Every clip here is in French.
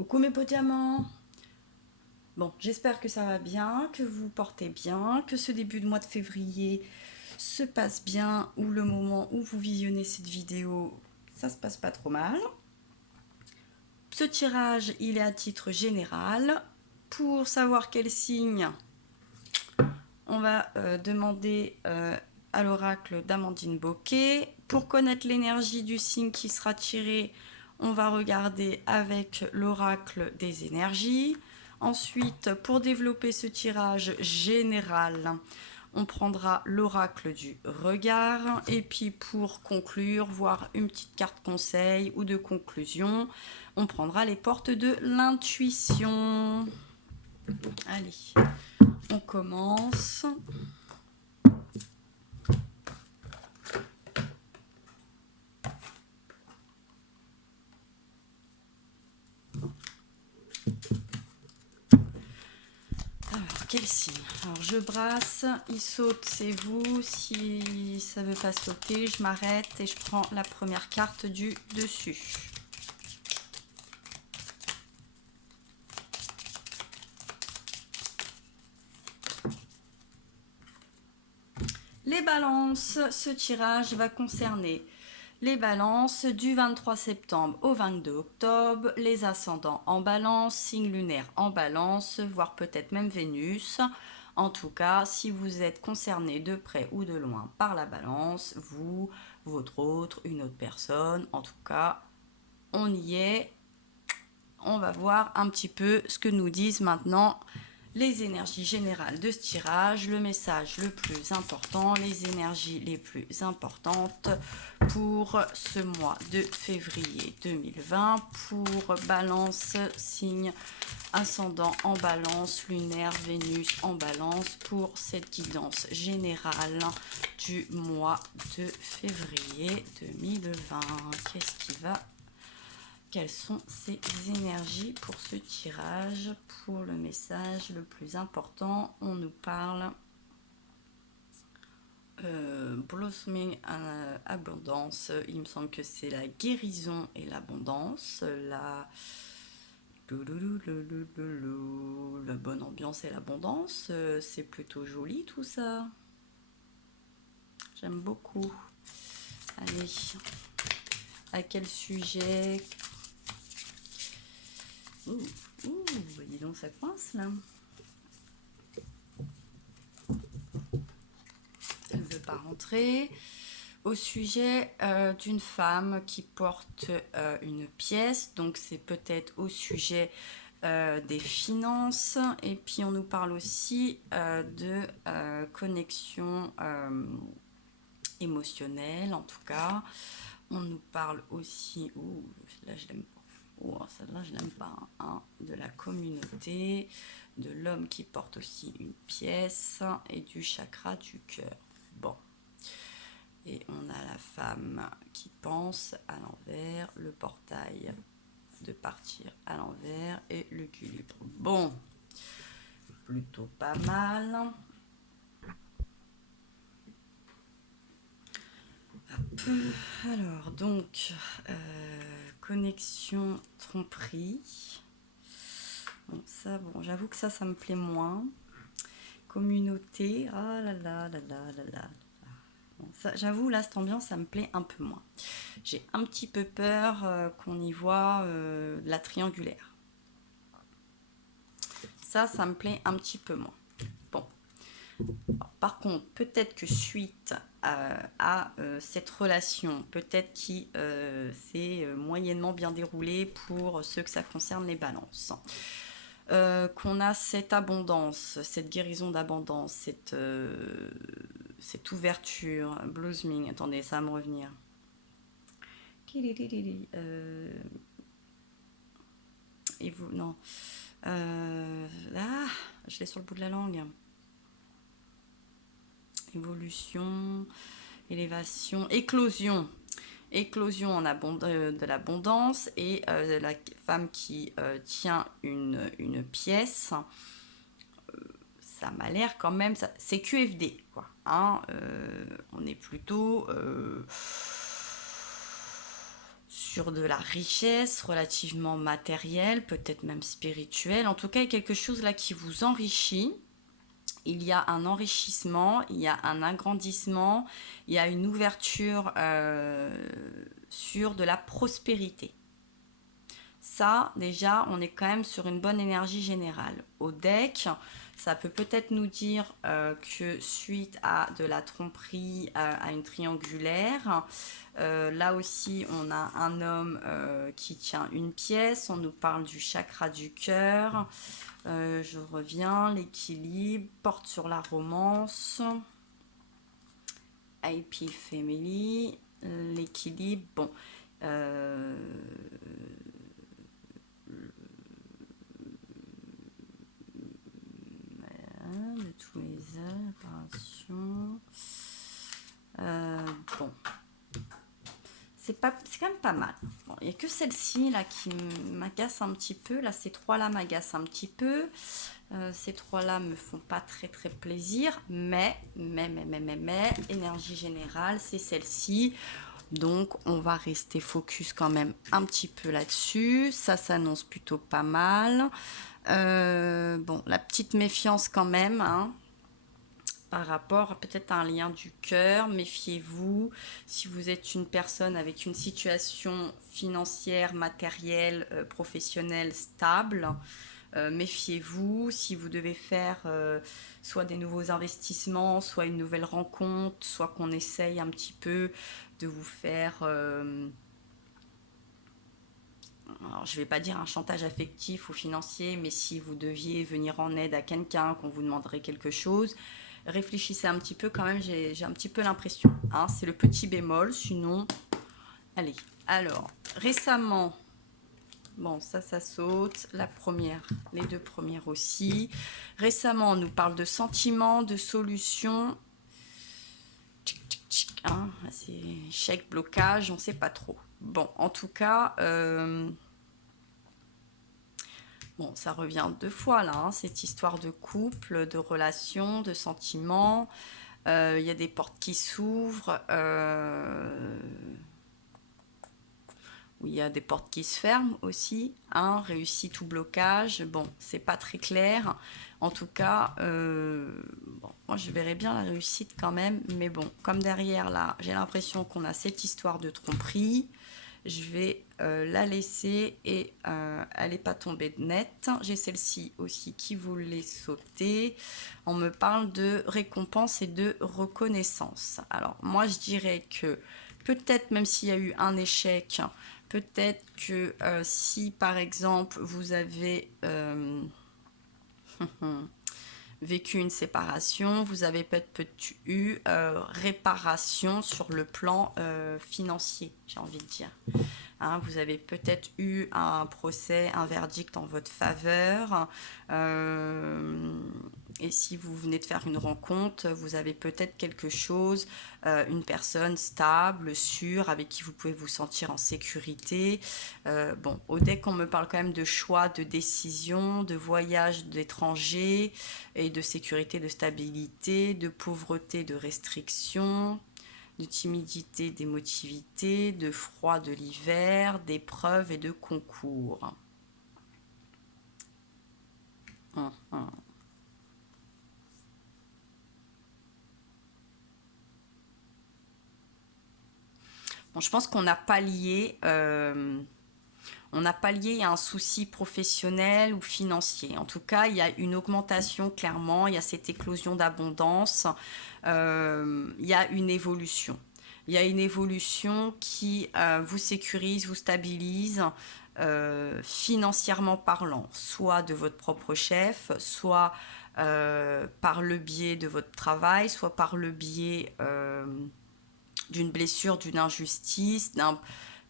Coucou mes beaux diamants. Bon, j'espère que ça va bien, que vous portez bien, que ce début de mois de février se passe bien, ou le moment où vous visionnez cette vidéo, ça se passe pas trop mal. Ce tirage, il est à titre général. Pour savoir quel signe, on va demander à l'oracle d'Amandine Bocquet. Pour connaître l'énergie du signe qui sera tiré, on va regarder avec l'oracle des énergies. Ensuite, pour développer ce tirage général, on prendra l'oracle du regard. Et puis pour conclure, voir une petite carte conseil ou de conclusion, on prendra les portes de l'intuition. Allez, on commence. Alors, quel signe? Alors, je brasse, il saute, c'est vous. Si ça ne veut pas sauter, je m'arrête et je prends la première carte du dessus. Les balances, ce tirage va concerner les balances du 23 septembre au 22 octobre, les ascendants en balance, signe lunaire en balance, voire peut-être même Vénus. En tout cas, si vous êtes concerné de près ou de loin par la balance, vous, votre autre, une autre personne, en tout cas, on y est. On va voir un petit peu ce que nous disent maintenant les énergies générales de ce tirage, le message le plus important, les énergies les plus importantes pour ce mois de février 2020 pour Balance, signe ascendant en Balance, lunaire, Vénus en Balance pour cette guidance générale du mois de février 2020. Qu'est-ce qui va? Quelles sont ces énergies pour ce tirage? Pour le message le plus important, on nous parle blossoming, abondance. Il me semble que c'est la guérison et l'abondance. La bonne ambiance et l'abondance. C'est plutôt joli tout ça. J'aime beaucoup. Allez, à quel sujet? Dis donc, ça coince là. Elle ne veut pas rentrer. Au sujet d'une femme qui porte une pièce, donc c'est peut-être au sujet des finances. Et puis on nous parle aussi de connexion émotionnelle, en tout cas. On nous parle aussi, là je l'aime pas. Celle-là, je l'aime pas. Hein, de la communauté, de l'homme qui porte aussi une pièce et du chakra du cœur. Bon. Et on a la femme qui pense à l'envers, le portail de partir à l'envers et l'équilibre. Bon, plutôt pas mal. Hop. Alors, donc, connexion tromperie. Bon, ça, bon, j'avoue que ça me plaît moins. Communauté, ah là là là là là là. Bon, j'avoue, là, cette ambiance, ça me plaît un peu moins. J'ai un petit peu peur qu'on y voit de la triangulaire. Ça me plaît un petit peu moins. Bon. Alors, par contre, peut-être que suite à cette relation, peut-être qui s'est moyennement bien déroulée pour ceux que ça concerne les balances. Qu'on a cette abondance, cette guérison d'abondance, cette ouverture, blossoming, attendez, ça va me revenir. Et vous, non. Là, je l'ai sur le bout de la langue. Évolution, élévation, éclosion. Éclosion de l'abondance et la femme qui tient une pièce. Ça m'a l'air quand même, c'est QFD quoi. Hein, on est plutôt sur de la richesse relativement matérielle, peut-être même spirituelle. En tout cas, il y a quelque chose là qui vous enrichit. Il y a un enrichissement, il y a un agrandissement, il y a une ouverture sur de la prospérité. Ça, déjà, on est quand même sur une bonne énergie générale. Au deck, ça peut peut-être nous dire que suite à de la tromperie, à une triangulaire, là aussi, on a un homme qui tient une pièce. On nous parle du chakra du cœur. Je reviens, l'équilibre, porte sur la romance. IP Family, l'équilibre. Bon. De tous les heures, apparitions. Bon. C'est quand même pas mal. Bon, il n'y a que celle-ci là qui m'agace un petit peu. Là, ces trois-là m'agacent un petit peu. Ces trois-là me font pas très très plaisir. Mais, énergie générale, c'est celle-ci. Donc, on va rester focus quand même un petit peu là-dessus. Ça s'annonce plutôt pas mal. Bon, la petite méfiance quand même, hein, par rapport à peut-être un lien du cœur. Méfiez-vous si vous êtes une personne avec une situation financière, matérielle, professionnelle stable. Méfiez-vous si vous devez faire soit des nouveaux investissements, soit une nouvelle rencontre, soit qu'on essaye un petit peu de vous faire... alors, je ne vais pas dire un chantage affectif ou financier, mais si vous deviez venir en aide à quelqu'un, qu'on vous demanderait quelque chose, réfléchissez un petit peu quand même, j'ai un petit peu l'impression. Hein, c'est le petit bémol, sinon... Allez, alors, récemment, bon, ça saute, la première, les deux premières aussi. Récemment, on nous parle de sentiments, de solutions. Hein, c'est échec, blocage, on ne sait pas trop. Bon, en tout cas... bon, ça revient deux fois là, hein, cette histoire de couple, de relations, de sentiments. Il y a des portes qui s'ouvrent, où il y a des portes qui se ferment aussi. Hein, réussite ou blocage, bon, c'est pas très clair. En tout cas, bon, moi je verrais bien la réussite quand même, mais bon, comme derrière là, j'ai l'impression qu'on a cette histoire de tromperie. Je vais la laisser et elle n'est pas tombée net. J'ai celle-ci aussi qui voulait sauter. On me parle de récompense et de reconnaissance. Alors moi je dirais que peut-être même s'il y a eu un échec, peut-être que si par exemple vous avez vécu une séparation, vous avez peut-être eu réparation sur le plan financier, j'ai envie de dire. Hein, vous avez peut-être eu un procès, un verdict en votre faveur. Et si vous venez de faire une rencontre, vous avez peut-être quelque chose, une personne stable, sûre, avec qui vous pouvez vous sentir en sécurité. Bon, au deck, on me parle quand même de choix, de décision, de voyage d'étranger et de sécurité, de stabilité, de pauvreté, de restriction, de timidité, d'émotivité, de froid de l'hiver, d'épreuves et de concours. Bon, je pense qu'on n'a pas lié... on n'a pas lié à un souci professionnel ou financier. En tout cas, il y a une augmentation clairement, il y a cette éclosion d'abondance, il y a une évolution. Il y a une évolution qui vous sécurise, vous stabilise financièrement parlant, soit de votre propre chef, soit par le biais de votre travail, soit par le biais d'une blessure, d'une injustice,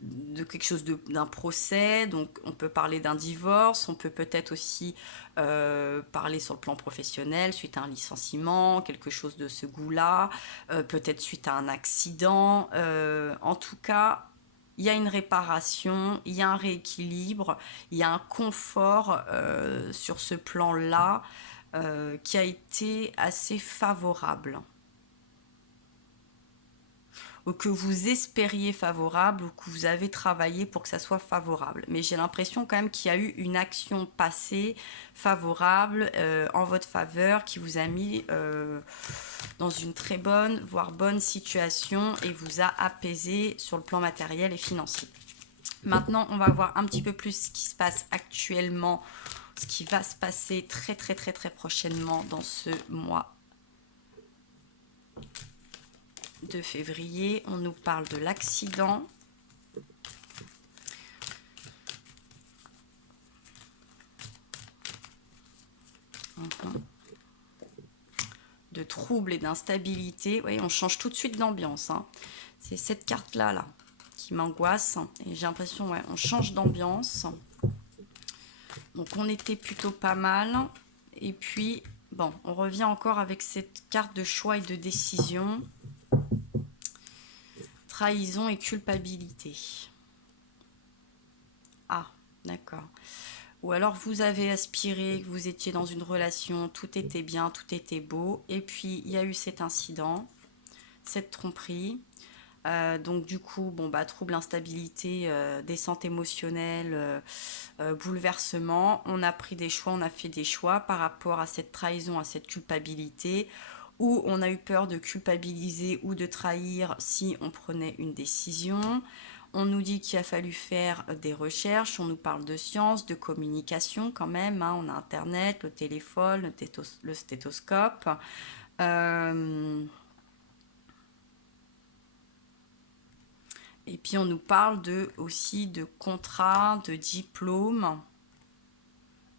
de quelque chose d'un procès. Donc on peut parler d'un divorce, on peut peut-être aussi parler sur le plan professionnel suite à un licenciement, quelque chose de ce goût-là, peut-être suite à un accident. En tout cas, il y a une réparation, il y a un rééquilibre, il y a un confort sur ce plan-là qui a été assez favorable. que vous espériez favorable ou que vous avez travaillé pour que ça soit favorable. Mais j'ai l'impression quand même qu'il y a eu une action passée favorable en votre faveur qui vous a mis dans une très bonne, voire bonne situation et vous a apaisé sur le plan matériel et financier. Maintenant, on va voir un petit peu plus ce qui se passe actuellement, ce qui va se passer très prochainement dans ce mois de février. On nous parle de l'accident. De troubles et d'instabilité. Oui, on change tout de suite d'ambiance. Hein. C'est cette carte-là là, qui m'angoisse. Et j'ai l'impression, ouais, on change d'ambiance. Donc on était plutôt pas mal. Et puis, bon, on revient encore avec cette carte de choix et de décision. Trahison et culpabilité. Ah, d'accord. Ou alors vous avez aspiré, vous étiez dans une relation, tout était bien, tout était beau. Et puis il y a eu cet incident, cette tromperie. Donc du coup, bon bah trouble, instabilité, descente émotionnelle, bouleversement. On a pris des choix, on a fait des choix par rapport à cette trahison, à cette culpabilité, où on a eu peur de culpabiliser ou de trahir si on prenait une décision. On nous dit qu'il a fallu faire des recherches, on nous parle de science, de communication quand même, hein. On a Internet, le téléphone, le stéthoscope. Et puis on nous parle aussi de contrats, de diplômes,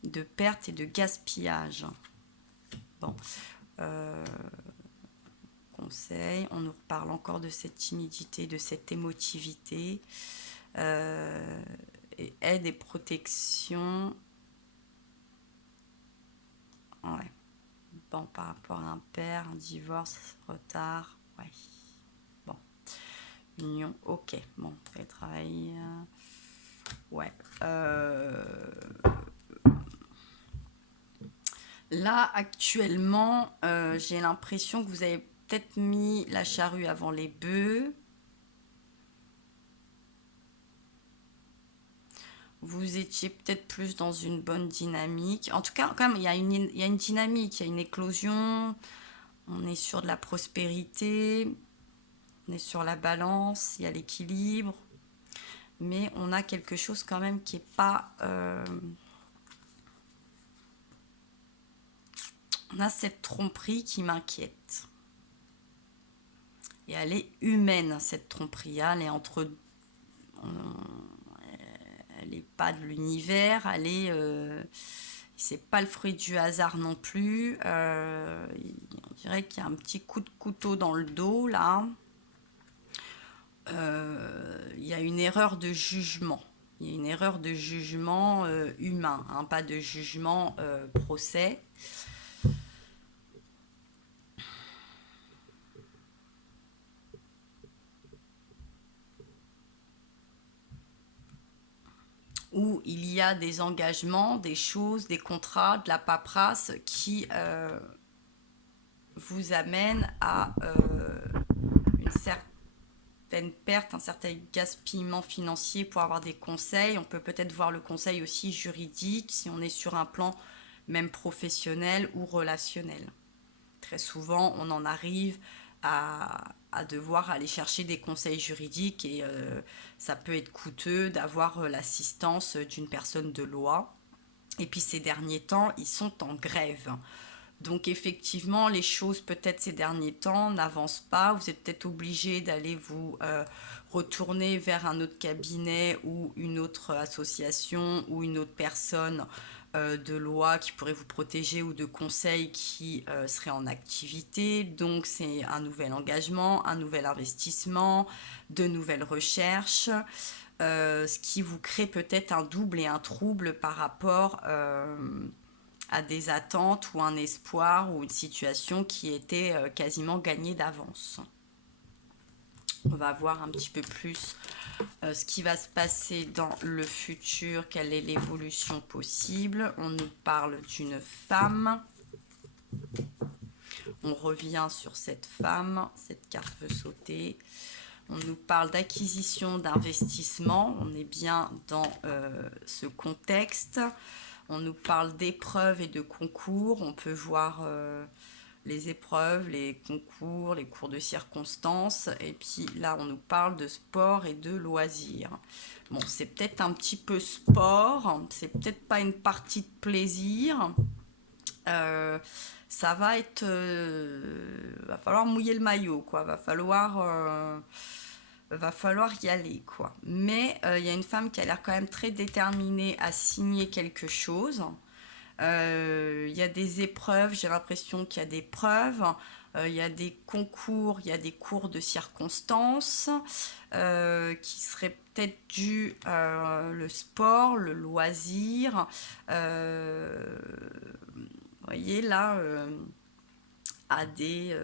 de perte et de gaspillage. Bon, conseil, on nous parle encore de cette timidité, de cette émotivité, et aide et protection. Ouais. Bon, par rapport à un père, un divorce, retard, ouais. Bon, union, ok. Bon, travail, ouais. Là, actuellement, j'ai l'impression que vous avez peut-être mis la charrue avant les bœufs. Vous étiez peut-être plus dans une bonne dynamique. En tout cas, quand même, il y a une dynamique, il y a une éclosion. On est sur de la prospérité. On est sur la balance, il y a l'équilibre. Mais on a quelque chose quand même qui n'est pas... on a cette tromperie qui m'inquiète. Et elle est humaine, cette tromperie. Elle est entre... elle n'est pas de l'univers, elle est... c'est pas le fruit du hasard non plus. On dirait qu'il y a un petit coup de couteau dans le dos, là. Il y a une erreur de jugement. Il y a une erreur de jugement humain, hein, pas de jugement procès. Où il y a des engagements, des choses, des contrats, de la paperasse qui vous amènent à une certaine perte, un certain gaspillement financier pour avoir des conseils. On peut peut-être voir le conseil aussi juridique si on est sur un plan même professionnel ou relationnel. Très souvent, on en arrive à devoir aller chercher des conseils juridiques et ça peut être coûteux d'avoir l'assistance d'une personne de loi. Et puis ces derniers temps, ils sont en grève. Donc effectivement, les choses peut-être ces derniers temps n'avancent pas. Vous êtes peut-être obligé d'aller vous retourner vers un autre cabinet ou une autre association ou une autre personne de loi qui pourrait vous protéger ou de conseils qui seraient en activité. Donc c'est un nouvel engagement, un nouvel investissement, de nouvelles recherches. Ce qui vous crée peut-être un double et un trouble par rapport à des attentes ou un espoir ou une situation qui était quasiment gagnée d'avance. On va voir un petit peu plus ce qui va se passer dans le futur, quelle est l'évolution possible. On nous parle d'une femme. On revient sur cette femme, cette carte veut sauter. On nous parle d'acquisition, d'investissement. On est bien dans ce contexte. On nous parle d'épreuves et de concours. On peut voir les épreuves, les concours, les cours de circonstances. Et puis là, on nous parle de sport et de loisirs. Bon, c'est peut-être un petit peu sport. C'est peut-être pas une partie de plaisir. Ça va être... va falloir mouiller le maillot, quoi. Va falloir y aller, quoi. Mais il y a une femme qui a l'air quand même très déterminée à signer quelque chose. Il y a des épreuves, j'ai l'impression qu'il y a des preuves, il y a des concours, il y a des cours de circonstances qui seraient peut-être dus le sport, le loisir. Vous voyez là, à des...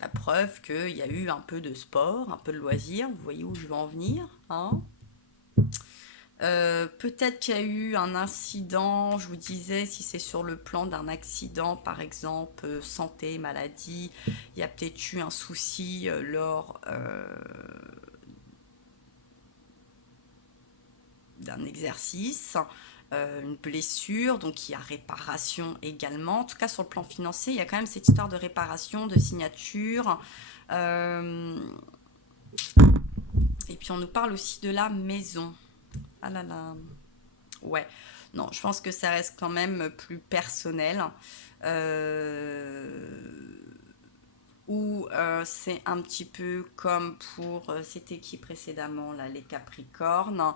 la preuve qu'il y a eu un peu de sport, un peu de loisir, vous voyez où je veux en venir, hein. Peut-être qu'il y a eu un incident, je vous disais, si c'est sur le plan d'un accident, par exemple, santé, maladie, il y a peut-être eu un souci lors d'un exercice, une blessure, donc il y a réparation également. En tout cas, sur le plan financier, il y a quand même cette histoire de réparation, de signature. Et puis on nous parle aussi de la maison. Ah là là. Ouais. Non, je pense que ça reste quand même plus personnel. Ou c'est un petit peu comme pour c'était qui précédemment là, les Capricornes.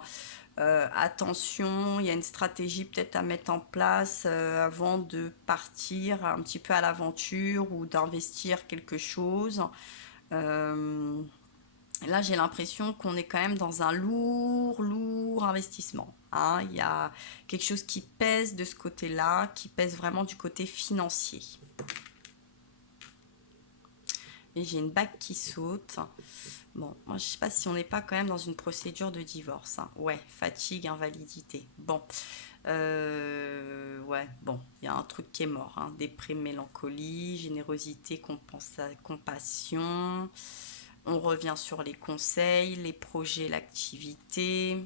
Attention, il y a une stratégie peut-être à mettre en place avant de partir un petit peu à l'aventure ou d'investir quelque chose. Euh, Là, j'ai l'impression qu'on est quand même dans un lourd investissement, hein. Il y a quelque chose qui pèse de ce côté-là, qui pèse vraiment du côté financier. Et j'ai une bague qui saute. Bon, moi, je sais pas si on n'est pas quand même dans une procédure de divorce, hein. Ouais, fatigue, invalidité. Bon, ouais, bon, il y a un truc qui est mort, hein. Déprime, mélancolie, générosité, compassion. On revient sur les conseils, les projets, l'activité,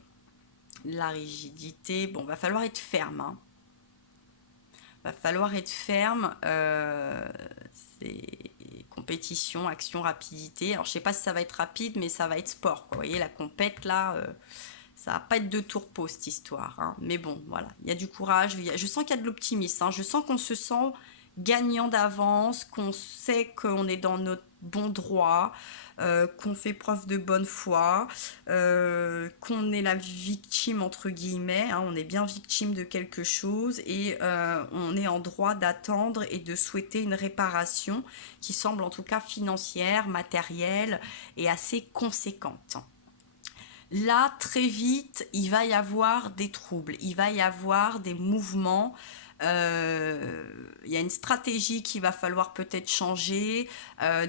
la rigidité. Bon, va falloir être ferme, hein. Va falloir être ferme. C'est compétition, action, rapidité. Alors, je sais pas si ça va être rapide, mais ça va être sport, quoi. Vous voyez, la compète, là, ça va pas être de tourpeau, cette histoire, hein. Mais bon, voilà. Il y a du courage. Je sens qu'il y a de l'optimisme, hein. Je sens qu'on se sent gagnant d'avance, qu'on sait qu'on est dans notre bon droit, qu'on fait preuve de bonne foi, qu'on est la victime entre guillemets, hein, on est bien victime de quelque chose et on est en droit d'attendre et de souhaiter une réparation qui semble en tout cas financière, matérielle et assez conséquente. Là, très vite, il va y avoir des troubles, il va y avoir des mouvements. Il y a une stratégie qu'il va falloir peut-être changer,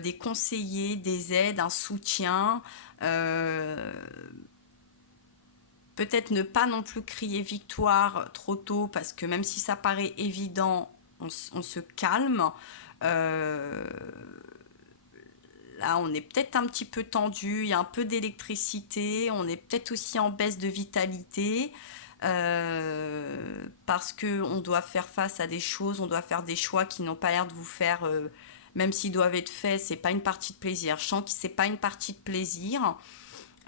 des conseillers, des aides, un soutien. Euh, Peut-être ne pas non plus crier victoire trop tôt, parce que même si ça paraît évident, on se calme. Euh, Là, on est peut-être un petit peu tendu, il y a un peu d'électricité, on est peut-être aussi en baisse de vitalité, parce que on doit faire face à des choses, on doit faire des choix qui n'ont pas l'air de vous faire, même s'ils doivent être faits, c'est pas une partie de plaisir. Je sens que c'est pas une partie de plaisir,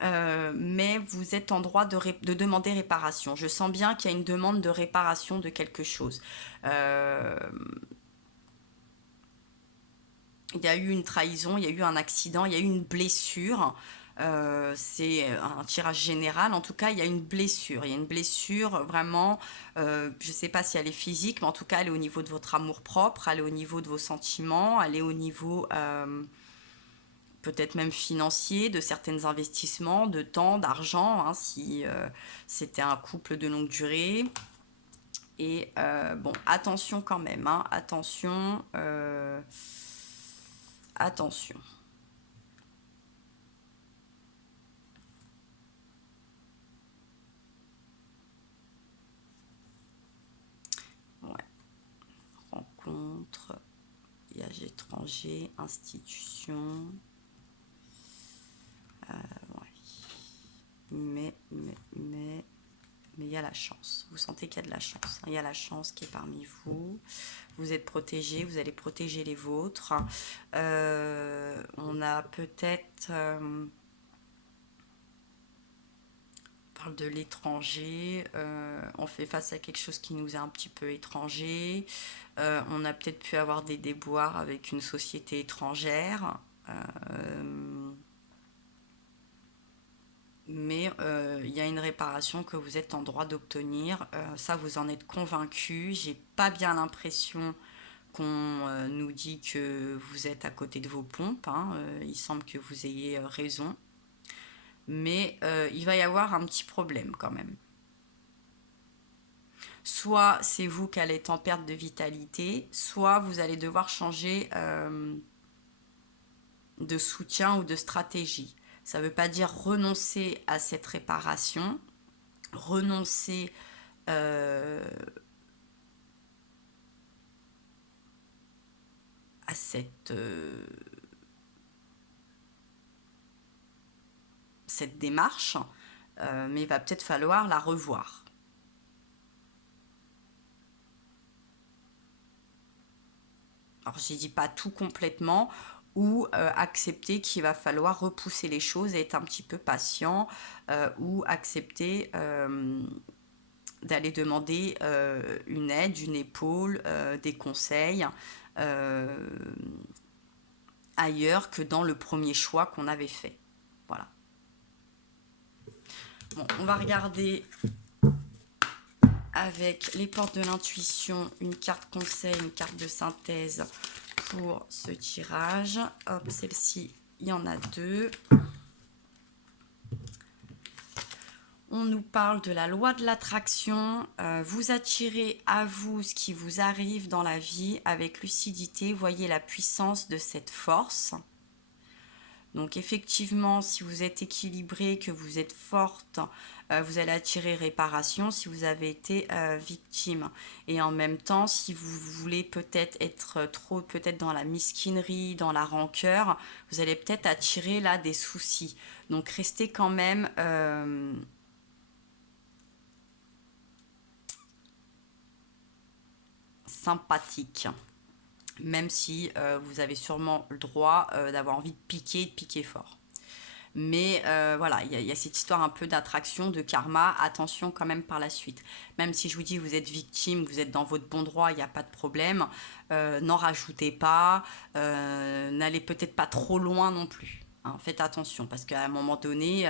mais vous êtes en droit de demander réparation. Je sens bien qu'il y a une demande de réparation de quelque chose. Euh, il y a eu une trahison, il y a eu un accident, il y a eu une blessure. C'est un tirage général, en tout cas il y a une blessure, il y a une blessure vraiment, je ne sais pas si elle est physique, mais en tout cas elle est au niveau de votre amour propre, elle est au niveau de vos sentiments, elle est au niveau peut-être même financier, de certains investissements, de temps, d'argent, hein, si c'était un couple de longue durée. Et bon, attention quand même, hein, attention, attention. Ouais, rencontre voyage étranger, institution. Ouais. Mais il y a la chance. Vous sentez qu'il y a de la chance. Il y a la chance qui est parmi vous. Vous êtes protégés, vous allez protéger les vôtres. On a peut-être... on parle de l'étranger. On fait face à quelque chose qui nous est un petit peu étranger. On a peut-être pu avoir des déboires avec une société étrangère. Mais il y a une réparation que vous êtes en droit d'obtenir. Ça, vous en êtes convaincu. J'ai pas bien l'impression qu'on nous dit que vous êtes à côté de vos pompes. Hein. Il semble que vous ayez raison. Mais il va y avoir un petit problème quand même. Soit c'est vous qui allez être en perte de vitalité, soit vous allez devoir changer de soutien ou de stratégie. Ça ne veut pas dire renoncer à cette réparation, renoncer à cette démarche, mais il va peut-être falloir la revoir. Alors, je dis pas tout complètement, ou accepter qu'il va falloir repousser les choses et être un petit peu patient, ou accepter d'aller demander une aide, une épaule, des conseils ailleurs que dans le premier choix qu'on avait fait. Voilà. Bon, on va regarder avec les portes de l'intuition, une carte conseil, une carte de synthèse pour ce tirage. Hop, celle-ci, il y en a deux. On nous parle de la loi de l'attraction. Vous attirez à vous ce qui vous arrive dans la vie avec lucidité. Voyez la puissance de cette force. Donc effectivement, si vous êtes équilibré, que vous êtes forte, vous allez attirer réparation si vous avez été victime. Et en même temps, si vous voulez peut-être être trop peut-être dans la mesquinerie, dans la rancœur, vous allez peut-être attirer là des soucis. Donc restez quand même sympathique. Même si vous avez sûrement le droit d'avoir envie de piquer fort. Mais voilà, il y a cette histoire un peu d'attraction, de karma. Attention quand même par la suite. Même si je vous dis vous êtes victime, vous êtes dans votre bon droit, il n'y a pas de problème. N'en rajoutez pas. N'allez peut-être pas trop loin non plus. Hein, faites attention parce qu'à un moment donné,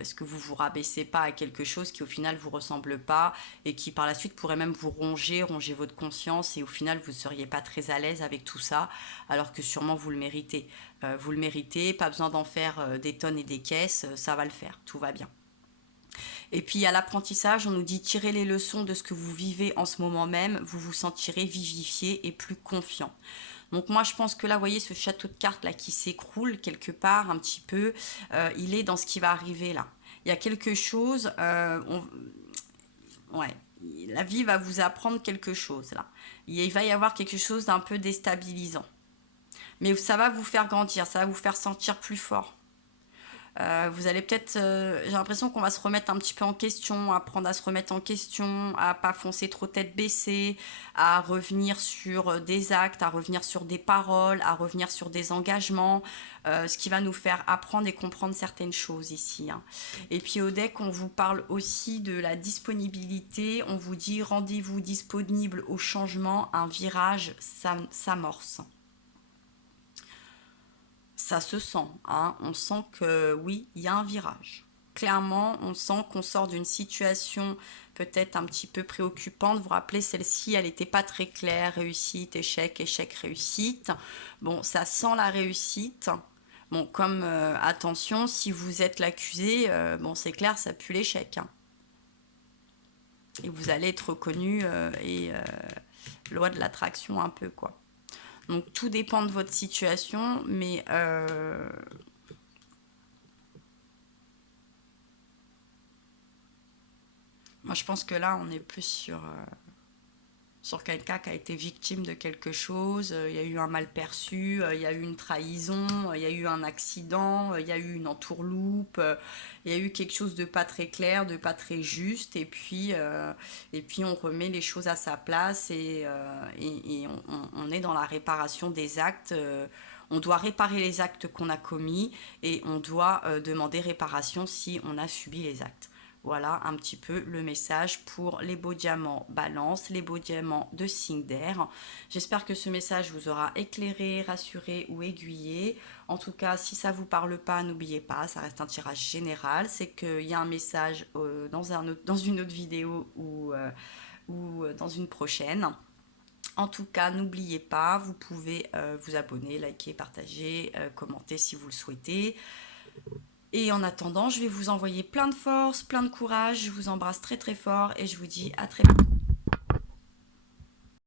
est-ce que vous vous rabaissez pas à quelque chose qui au final vous ressemble pas et qui par la suite pourrait même vous ronger votre conscience et au final vous ne seriez pas très à l'aise avec tout ça alors que sûrement vous le méritez. Vous le méritez, pas besoin d'en faire des tonnes et des caisses, ça va le faire, tout va bien. Et puis à l'apprentissage, on nous dit tirez les leçons de ce que vous vivez en ce moment même, vous vous sentirez vivifié et plus confiant. Donc moi je pense que là, vous voyez ce château de cartes là qui s'écroule quelque part un petit peu, il est dans ce qui va arriver là. Il y a quelque chose, ouais, la vie va vous apprendre quelque chose là. Il va y avoir quelque chose d'un peu déstabilisant. Mais ça va vous faire grandir, ça va vous faire sentir plus fort. Vous allez peut-être, j'ai l'impression qu'on va se remettre un petit peu en question, apprendre à se remettre en question, à pas foncer trop tête baissée, à revenir sur des actes, à revenir sur des paroles, à revenir sur des engagements, ce qui va nous faire apprendre et comprendre certaines choses ici. Hein. Et puis au deck, on vous parle aussi de la disponibilité, on vous dit rendez-vous disponible au changement, un virage s'amorce. Ça se sent, hein. On sent que oui, il y a un virage. Clairement, on sent qu'on sort d'une situation peut-être un petit peu préoccupante. Vous vous rappelez, celle-ci, elle n'était pas très claire. Réussite, échec, échec, réussite. Bon, ça sent la réussite. Bon, comme attention, si vous êtes l'accusé, bon, c'est clair, ça pue l'échec. Hein. Et vous allez être reconnu loi de l'attraction un peu, quoi. Donc tout dépend de votre situation, mais moi je pense que là on est plus sur sur quelqu'un qui a été victime de quelque chose. Il y a eu un mal perçu, il y a eu une trahison, il y a eu un accident, il y a eu une entourloupe, il y a eu quelque chose de pas très clair, de pas très juste, et puis on remet les choses à sa place et on est dans la réparation des actes. On doit réparer les actes qu'on a commis et on doit demander réparation si on a subi les actes. Voilà un petit peu le message pour les beaux diamants balance, les beaux diamants de signe d'air. J'espère que ce message vous aura éclairé, rassuré ou aiguillé. En tout cas, si ça ne vous parle pas, n'oubliez pas, ça reste un tirage général. C'est qu'il y a un message dans une autre vidéo ou dans une prochaine. En tout cas, n'oubliez pas, vous pouvez vous abonner, liker, partager, commenter si vous le souhaitez. Et en attendant, je vais vous envoyer plein de force, plein de courage. Je vous embrasse très très fort et je vous dis à très bientôt.